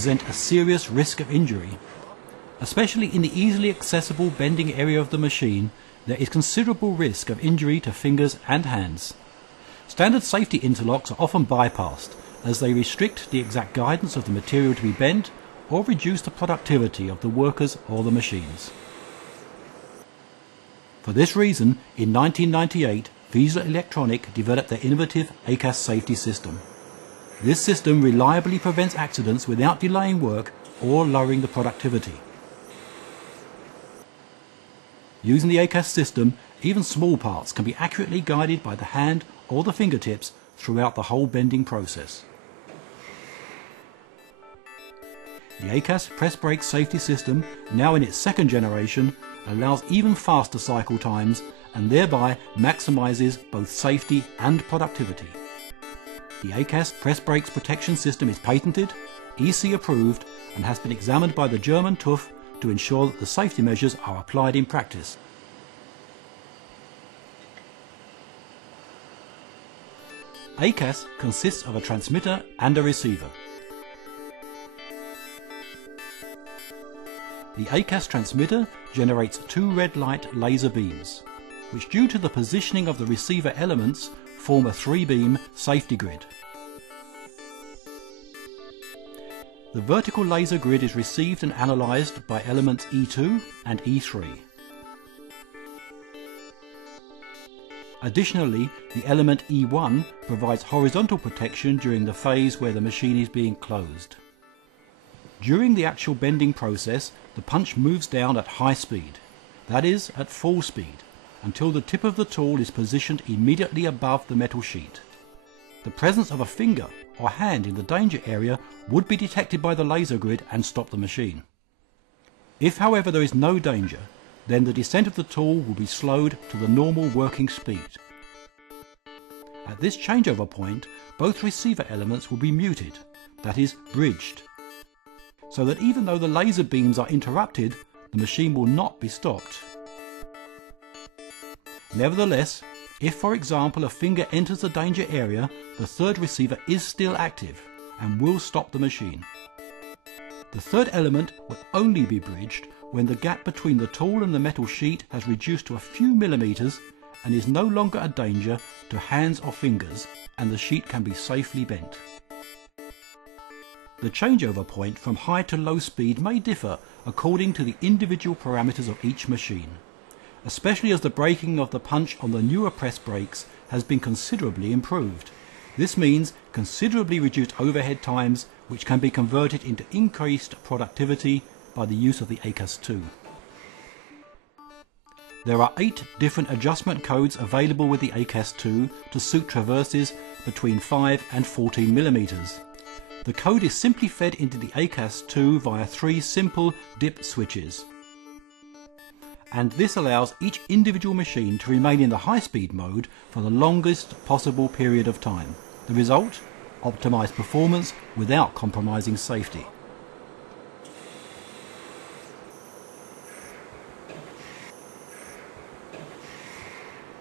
present a serious risk of injury. Especially in the easily accessible bending area of the machine, there is considerable risk of injury to fingers and hands. Standard safety interlocks are often bypassed as they restrict the exact guidance of the material to be bent or reduce the productivity of the workers or the machines. For this reason, in 1998, Fieseler Electronic developed their innovative ACAS safety system. This system reliably prevents accidents without delaying work or lowering the productivity. Using the ACAS system, even small parts can be accurately guided by the hand or the fingertips throughout the whole bending process. The ACAS press brake safety system, now in its second generation, allows even faster cycle times and thereby maximizes both safety and productivity. The ACAS press brakes protection system is patented, EC approved, and has been examined by the German TÜV to ensure that the safety measures are applied in practice. ACAS consists of a transmitter and a receiver. The ACAS transmitter generates two red light laser beams, which due to the positioning of the receiver elements form a 3-beam safety grid. The vertical laser grid is received and analysed by elements E2 and E3. Additionally, the element E1 provides horizontal protection during the phase where the machine is being closed. During the actual bending process, the punch moves down at high speed, that is, at full speed, until the tip of the tool is positioned immediately above the metal sheet. The presence of a finger or hand in the danger area would be detected by the laser grid and stop the machine. If, however, there is no danger, then the descent of the tool will be slowed to the normal working speed. At this changeover point, both receiver elements will be muted, that is, bridged, so that even though the laser beams are interrupted, the machine will not be stopped. Nevertheless, if for example a finger enters the danger area, the third receiver is still active and will stop the machine. The third element will only be bridged when the gap between the tool and the metal sheet has reduced to a few millimeters and is no longer a danger to hands or fingers, and the sheet can be safely bent. The changeover point from high to low speed may differ according to the individual parameters of each machine, especially as the braking of the punch on the newer press brakes has been considerably improved. This means considerably reduced overhead times, which can be converted into increased productivity by the use of the ACAS II. There are 8 different adjustment codes available with the ACAS II to suit traverses between 5 and 14 millimeters. The code is simply fed into the ACAS II via 3 simple dip switches, and this allows each individual machine to remain in the high-speed mode for the longest possible period of time. The result? Optimized performance without compromising safety.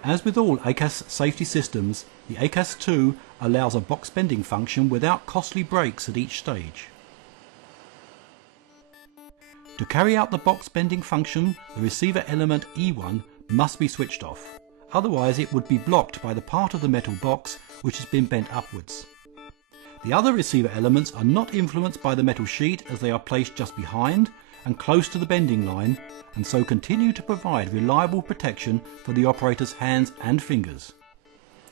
As with all ACAS safety systems, the ACAS II allows a box bending function without costly brakes at each stage. To carry out the box bending function, the receiver element E1 must be switched off, otherwise it would be blocked by the part of the metal box which has been bent upwards. The other receiver elements are not influenced by the metal sheet as they are placed just behind and close to the bending line, and so continue to provide reliable protection for the operator's hands and fingers.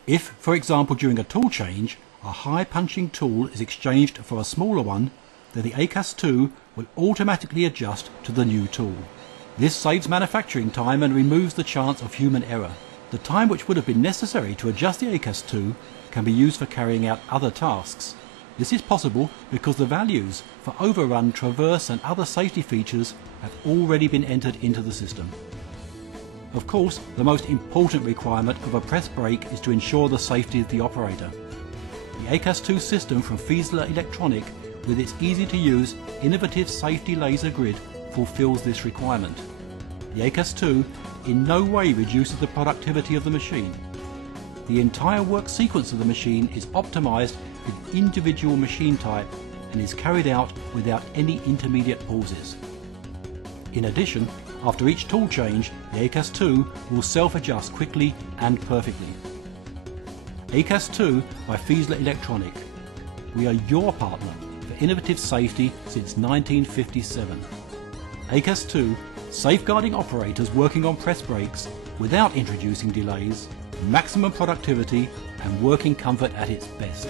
If, for example, during a tool change, a high punching tool is exchanged for a smaller one, then the ACAS II will automatically adjust to the new tool. This saves manufacturing time and removes the chance of human error. The time which would have been necessary to adjust the ACAS II can be used for carrying out other tasks. This is possible because the values for overrun, traverse and other safety features have already been entered into the system. Of course, the most important requirement of a press brake is to ensure the safety of the operator. The ACAS II system from Fieseler Electronic, with its easy-to-use, innovative safety laser grid, fulfills this requirement. The ACAS II in no way reduces the productivity of the machine. The entire work sequence of the machine is optimized with individual machine type and is carried out without any intermediate pauses. In addition, after each tool change, the ACAS 2 will self-adjust quickly and perfectly. ACAS 2 by Fieseler Electronic. We are your partner for innovative safety since 1957. ACAS 2, safeguarding operators working on press brakes without introducing delays, maximum productivity and working comfort at its best.